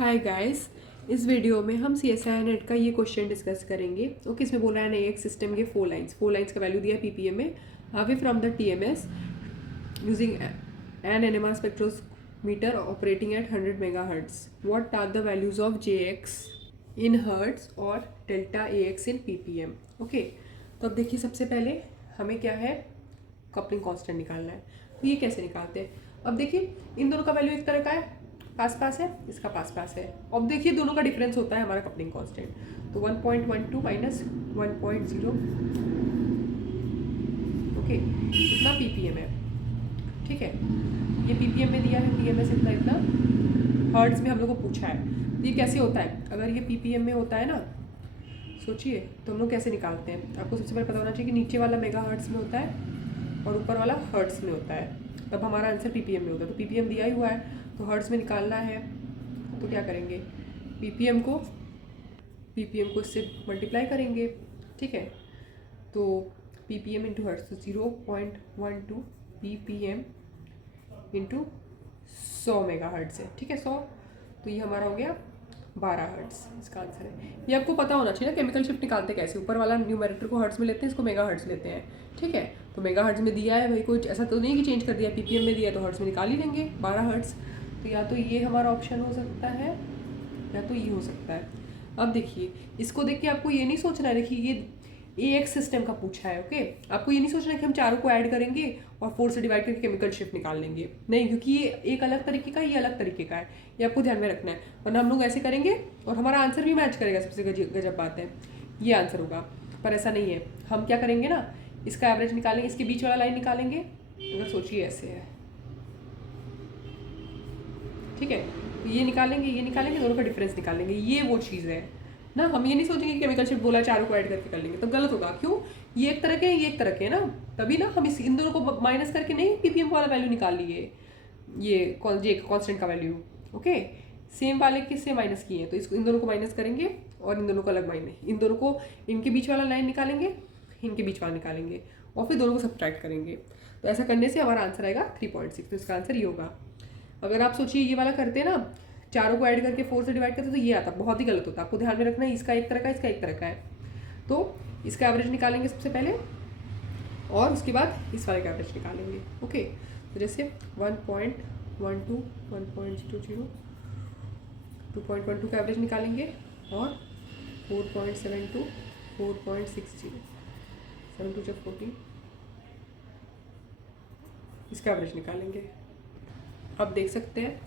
Hi guys, इस video में हम सी एस आई नेट का ये क्वेश्चन डिस्कस करेंगे। ओके, इसमें बोल रहा है एक सिस्टम के फोर लाइन्स का वैल्यू दिया है पीपीएम में। Away from the TMS using an NMR spectrometer operating at 100 megahertz. What are the values of J X in hertz और delta A X in PPM. Okay, तो अब देखिए सबसे पहले हमें क्या है, कपलिंग कांस्टेंट निकालना है। तो ये कैसे निकालते हैं? अब देखिए इन दोनों का वैल्यू एक तरह का है, पास पास है, इसका पास पास है। अब देखिए दोनों का डिफरेंस होता है हमारा कपलिंग कांस्टेंट। तो 1.12 माइनस 1.0, ओके, इतना पीपीएम है। ठीक है, ये पीपीएम में दिया है, टीएमएस इतना इतना, हर्ट्ज में हम लोग को पूछा है। तो ये कैसे होता है? अगर ये पीपीएम में होता है ना, सोचिए तो हम लोग कैसे निकालते हैं। आपको सबसे पहले पता होना चाहिए कि नीचे वाला मेगा हर्ट्ज में होता है और ऊपर वाला हर्ट्ज में होता है, तब हमारा आंसर पीपीएम में होता है। तो पीपीएम दिया ही हुआ है तो हर्ट्ज में निकालना है, तो क्या करेंगे, पीपीएम को इससे मल्टीप्लाई करेंगे। ठीक है, तो पीपीएम इंटू हर्ट्ज, तो 0.12 पीपीएम इंटू 100 मेगा हर्ट्ज है। ठीक है, 100, तो ये हमारा हो गया 12 हर्ट्ज, इसका आंसर है। ये आपको पता होना चाहिए ना, केमिकल शिफ्ट निकालते कैसे। ऊपर वाला न्यूमरेटर को हर्ट्ज में लेते हैं, इसको मेगा हर्ट्ज लेते हैं। ठीक है, तो मेगा हर्ट्ज में दिया है भाई, कोई ऐसा तो नहीं कि चेंज कर दिया, पीपीएम में दिया है तो हर्ट्ज में निकाल ही लेंगे 12 हर्ट्ज। तो या तो ये हमारा ऑप्शन हो सकता है या तो ये हो सकता है। अब देखिए, इसको देख के आपको ये नहीं सोचना है, देखिए ये ए एक्स सिस्टम का पूछा है। ओके, आपको ये नहीं सोचना है कि हम चारों को ऐड करेंगे और 4 से डिवाइड करके केमिकल शिफ्ट निकाल लेंगे, नहीं, क्योंकि ये एक अलग तरीके का, ये अलग तरीके का है, ये आपको ध्यान में रखना है। वरना हम लोग ऐसे करेंगे और हमारा आंसर भी मैच करेगा। सबसे गजब बात है, ये आंसर होगा, पर ऐसा नहीं है। हम क्या करेंगे ना, इसका एवरेज निकालेंगे, इसके बीच वाला लाइन निकालेंगे। अगर सोचिए ऐसे है, ठीक है, तो ये निकालेंगे, दोनों का डिफरेंस निकालेंगे, ये वो चीज़ है ना। हम ये नहीं सोचेंगे कि केमिकल शिफ्ट बोला चारों को ऐड करके कर लेंगे, तो गलत होगा। क्यों? ये एक तरह के हैं, ये एक तरह के हैं ना, तभी ना हम इन दोनों को माइनस करके नहीं पीपीएम वाला वैल्यू निकाल लिए, ये कांस्टेंट का वैल्यू। ओके, सेम वाले किससे माइनस किए हैं, तो इसको इन दोनों को माइनस करेंगे और इन दोनों को अलग माइनस, इन दोनों को इनके बीच वाला लाइन निकालेंगे, इनके बीच वाला निकालेंगे और फिर दोनों को सब्ट्रैक्ट करेंगे। तो ऐसा करने से हमारा आंसर आएगा 3.6। तो इसका आंसर ये होगा। अगर आप सोचिए ये वाला करते ना, चारों को ऐड करके 4 से डिवाइड करते तो ये आता, बहुत ही गलत होता। आपको ध्यान में रखना है, इसका एक तरह का, इसका एक तरह का है। तो इसका एवरेज निकालेंगे सबसे पहले और उसके बाद इस वाले का एवरेज निकालेंगे। ओके, तो जैसे 1.12, 1.00, 2.12 का एवरेज निकालेंगे और 4.72, 4.60, 7 2 14, इसका एवरेज निकालेंगे। अब देख सकते हैं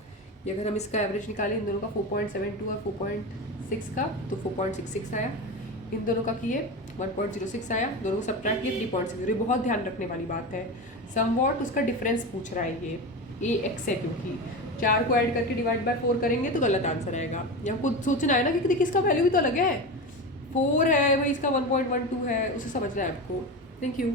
कि अगर हम इसका एवरेज निकालें इन दोनों का 4.72 और 4.6 का, तो 4.66 आया। इन दोनों का किए 1.06 आया, दोनों को सब्ट्रैक्ट किए 3.6। ये बहुत ध्यान रखने वाली बात है। समवॉट उसका डिफरेंस पूछ रहा है, ये ए एक्स है, क्योंकि 4 को ऐड करके डिवाइड बाय 4 करेंगे तो गलत आंसर आएगा। ये हमको सोचना है ना कि देखिए इसका वैल्यू भी तो अलग है, 4 है भाई, इसका 1.12 है, उसे समझना है आपको। Thank you.